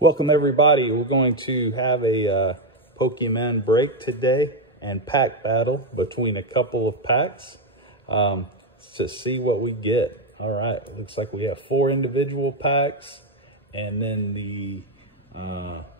Welcome everybody. We're going to have a Pokemon break today and pack battle between a couple of packs to see what we get. All right, looks like we have 4 individual packs and then the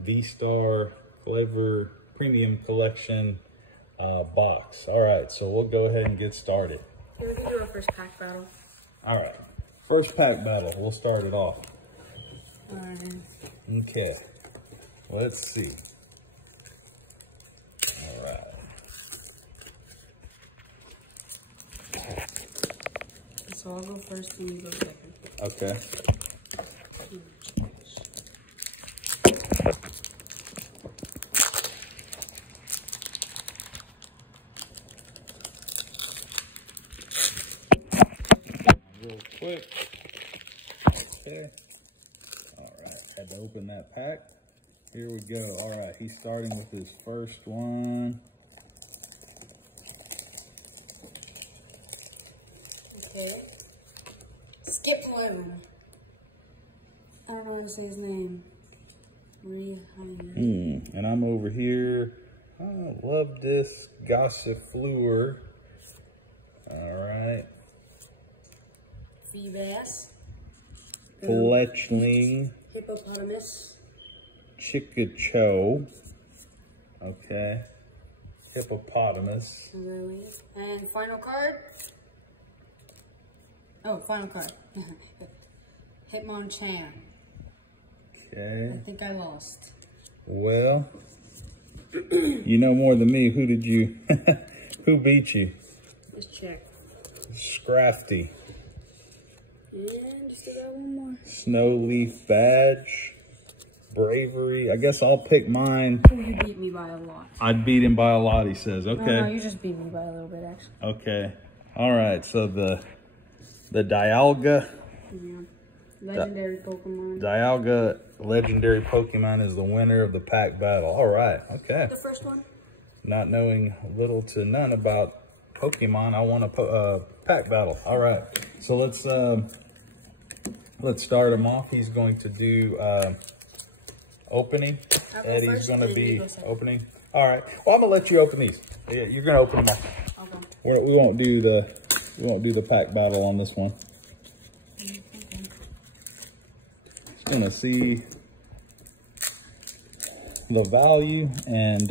V-Star Flavor Premium Collection box. All right, so we'll go ahead and get started. Here, we can do our first pack battle. All right, first pack battle. We'll start it off. All right. Okay, let's see. All right. So I'll go first and you go second. Okay. Real quick. Okay. All right, had to open that pack. Here we go. All right, he's starting with his first one. Okay. Skip Loan. I don't know how to say his name. And I'm over here. I love this Gossifleur. All right. Feebas. Fletchling. Hippopotamus. Chikacho. Okay. Hippopotamus. And final card. Oh, final card. Hitmonchan. Okay. I think I lost. Well, you know more than me. Who did you, who beat you? Let's check. Scrafty. And still got one more. Snowleaf Badge. Bravery. I guess I'll pick mine. Oh, you beat me by a lot. I'd beat him by a lot, he says. Okay. No, you just beat me by a little bit, actually. Okay. All right. So the Dialga. Yeah. Legendary Pokemon. Dialga legendary Pokemon is the winner of the pack battle. All right. Okay. The first one? Not knowing little to none about Pokemon, I want a pack battle. All right. So let's start him off. He's going to do opening. Eddie's going to be opening. All right. Well, I'm going to let you open these. Yeah, you're going to open them all. Okay. We won't do the pack battle on this one. Okay. Just going to see the value and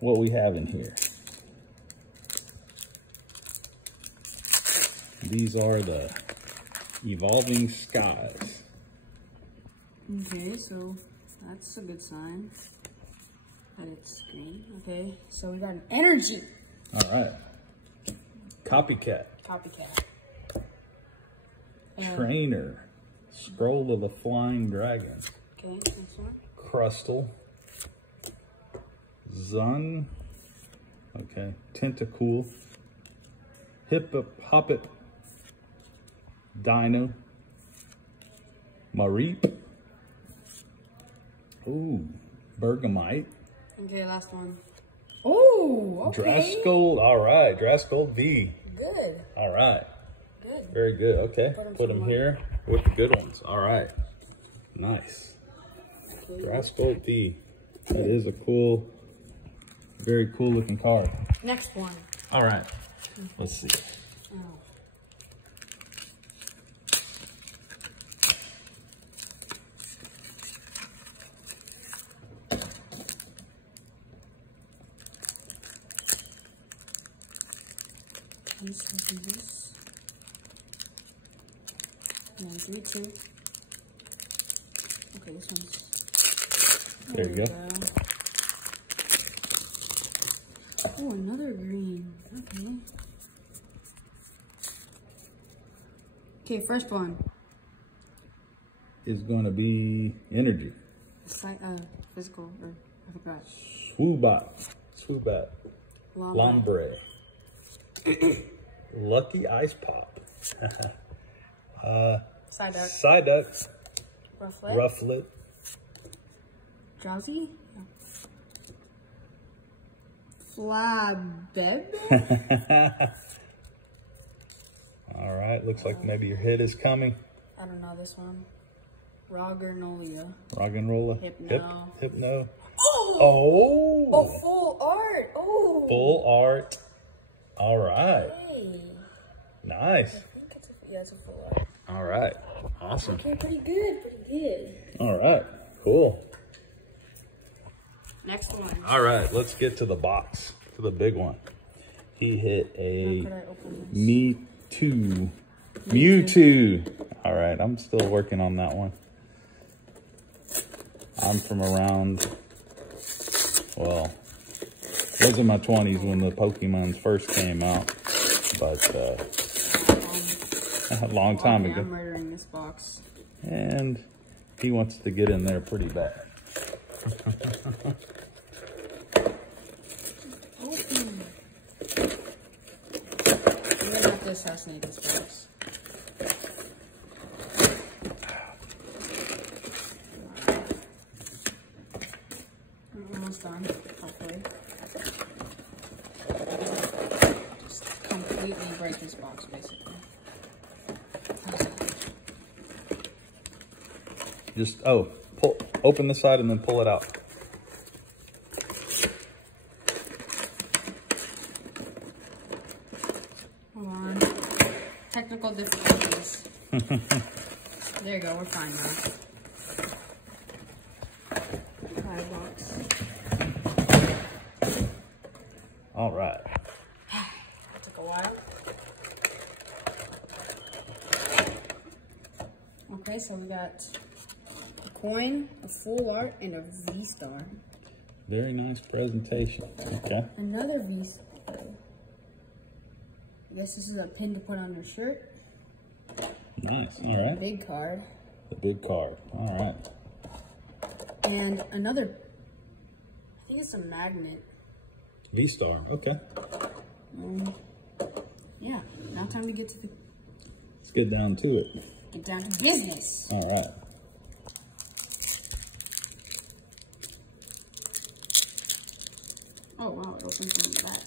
what we have in here. These are the Evolving Skies. Okay, so that's a good sign that it's green. Okay, so we got an energy. All right. Copycat. Trainer. Scroll of the Flying Dragon. Okay, next one. Crustle. Zun. Okay. Tentacool. Hoppip. Dino. Mareep. Ooh. Bergamite. Okay, last one. Oh, okay. Drascold. All right. Drascold V. Good. All right. Good. Very good. Okay. Put them here with the good ones. All right. Nice. Drascold V. That is a cool, very cool looking card. Next one. All right. Let's see. Oh. Let's do this. 1, 3, 2. Okay, this one's. There you go. Oh, another green. Okay. Okay, first one is going to be energy. Physical, or I forgot. Swoobat. Lombre. Lucky Ice Pop. Psyduck. Rufflet. Drowsy? Yeah. Flabebe? All right, looks like maybe your hit is coming. I don't know this one. Roggernolia. Roggenrola. Hypno. Hypno. Oh! Oh, full art. Oh! Full art. All right. Hey. Nice. I think it's a full art. All right. Awesome. Okay, pretty good. Pretty good. All right. Cool. Next one. All right. Let's get to the box, to the big one. He hit a Mewtwo. All right. I'm still working on that one. I'm from around, well, I was in my 20s when the Pokemons first came out, but a long time ago. I'm murdering this box. And he wants to get in there pretty bad. Open. We're gonna have to assassinate this box. Almost done, hopefully. Just completely break this box, basically. Just, open the side and then pull it out. Hold on. Technical difficulties. There you go, we're fine now. Box. All right. That took a while. Okay, so we got a coin, a full art, and a V-star. Very nice presentation. Okay. Another V-star. I guess this is a pin to put on your shirt. Nice. All right. Big card. The big card. All right. And another, I think it's a magnet. V-star. Okay. Yeah, now time to get to the... Let's get down to it. Get down to business. All right. Oh, wow, it opens from the back.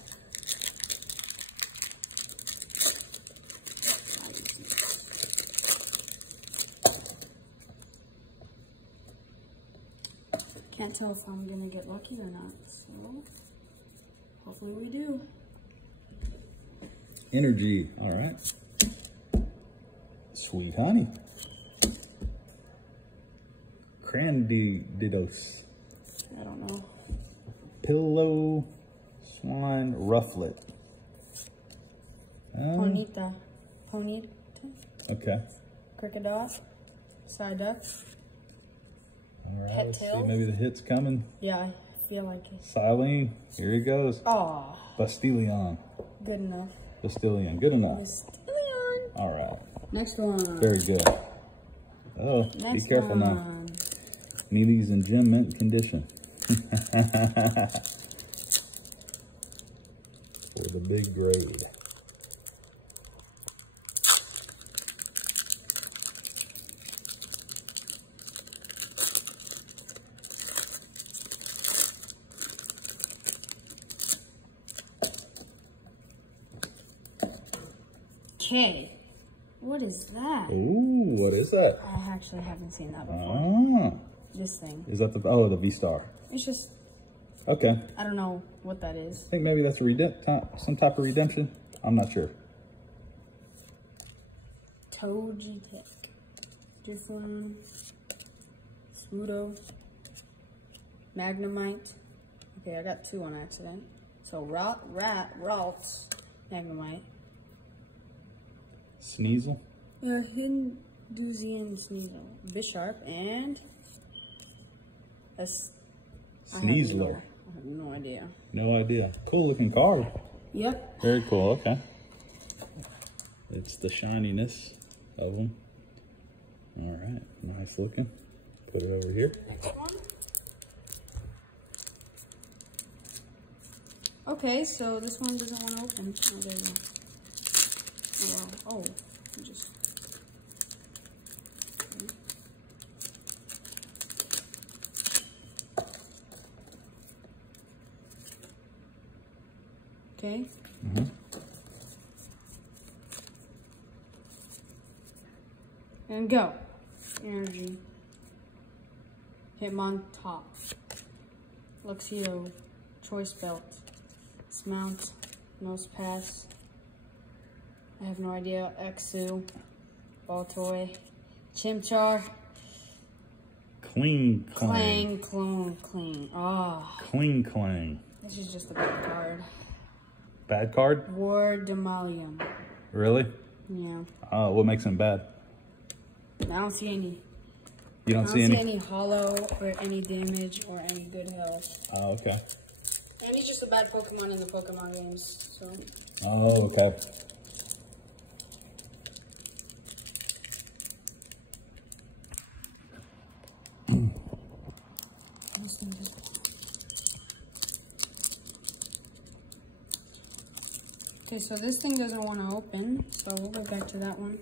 Can't tell if I'm gonna get lucky or not, so hopefully we do. Energy. All right. Sweet honey. Crandidos. I don't know. Pillow Swine Rufflet. Ponita. Okay. Cricketdog. Psyduck. All right. Pet Let's see. tail. Maybe the hit's coming. Yeah, I feel like it. Silene. Here he goes. Oh, Bastilion. good enough. Bastilion. Good enough. Bastilion. All right. Next one. Very good. Oh, Next be careful one. now. Need these in gem mint condition. For the big grade. Okay. What is that? Ooh, what is that? I actually haven't seen that before. Ah, This thing. is that the V-Star? It's just, Okay. I don't know what that is. I think maybe that's a some type of redemption. I'm not sure. Togetic. Drifloon. Smudo. Magnemite. Okay, I got two on accident. So Ralph's Magnemite. Sneasel. Hindusian Sneasel. Bisharp and a Sneasler. I have no idea. No idea. Cool looking card. Yep. Very cool. Okay. It's the shininess of them. All right. Nice looking. Put it over here. Next one. Okay, so this one doesn't want to open. Oh, there you go. Oh, wow. Oh, just... Okay. Mm-hmm. And go. Energy. Hitmontop, Luxio, Choice Belt, Smount, Nose Pass, I have no idea, Exu, Baltoy, Chimchar, Cling Clang. Clang. Ah. Cling Clang. This is just a bad card. Bad card? Wardemalium. Really? Yeah. What makes him bad? I don't see any. You don't see any hollow or any damage or any good health. Oh, okay. And he's just a bad Pokemon in the Pokemon games, so. Oh, okay. Okay, so this thing doesn't want to open, so we'll go back to that one.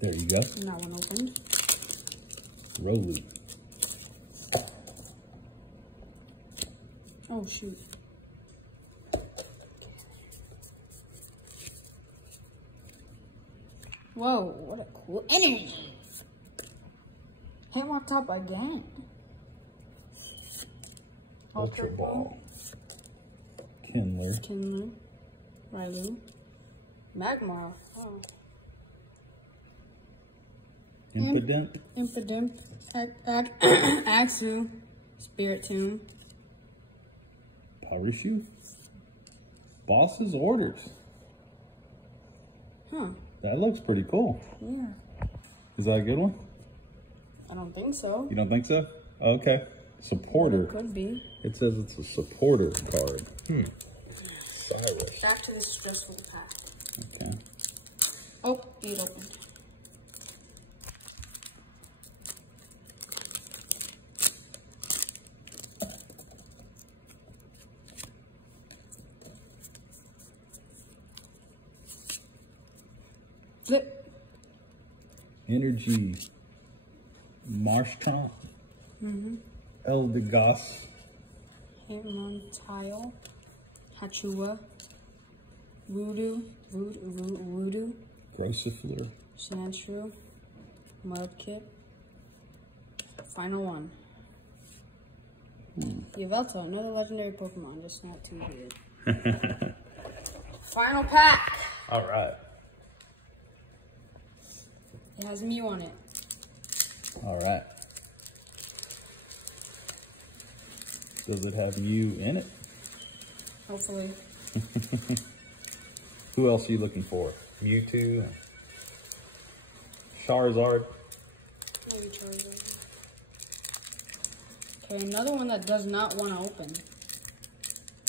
There you go. And that one opened. Roly. Oh, shoot. Whoa, what a cool energy. Hitmontop again. Ultra Ball. Kindler. Railu. Magmar. Oh. Impidimp. Axu. Spiritomb. Parachute. Boss's Orders. Huh. That looks pretty cool. Yeah. Is that a good one? I don't think so. You don't think so? Okay. Supporter. It could be. It says it's a supporter card. Cyrus. Back to this stressful pack. Okay. Oh, it opened. Flip. Energy. Marshtron. Eldegoss. Hitmontile. Hachua. Voodoo. Grosifleur. Sandshrew. Mudkip. Final one. Yveltal, another legendary Pokemon, just not too good. Final pack. All right. It has Mew on it. All right. Does it have Mew in it? Hopefully. Who else are you looking for? Mewtwo? Charizard? Maybe Charizard. Okay, another one that does not want to open.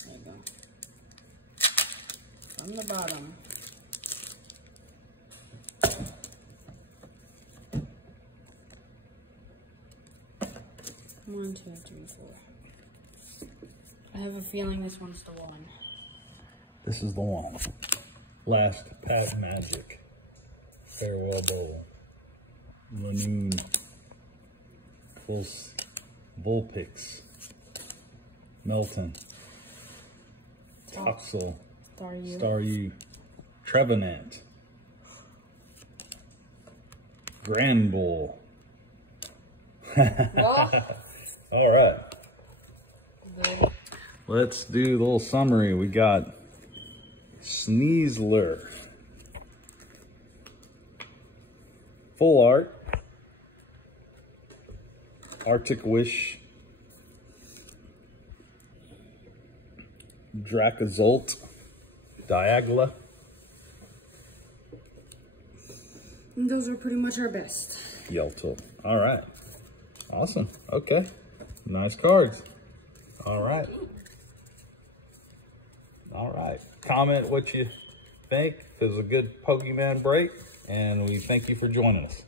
There you go. From the bottom. One, two, three, four. I have a feeling this one's the one. This is the one. Last Pack Magic. Farewell Bowl. Lanoon. Pulse. Vulpix. Melton. Toxel. Staryu. Trevenant. Granbull. All right. Good. Let's do a little summary. We got Sneasler. Full art. Arctic Wish. Dracozolt. Diagla. And those are pretty much our best. Yelto. All right. Awesome. Okay. Nice cards. All right. All right. Comment what you think. If it was a good Pokemon break. And we thank you for joining us.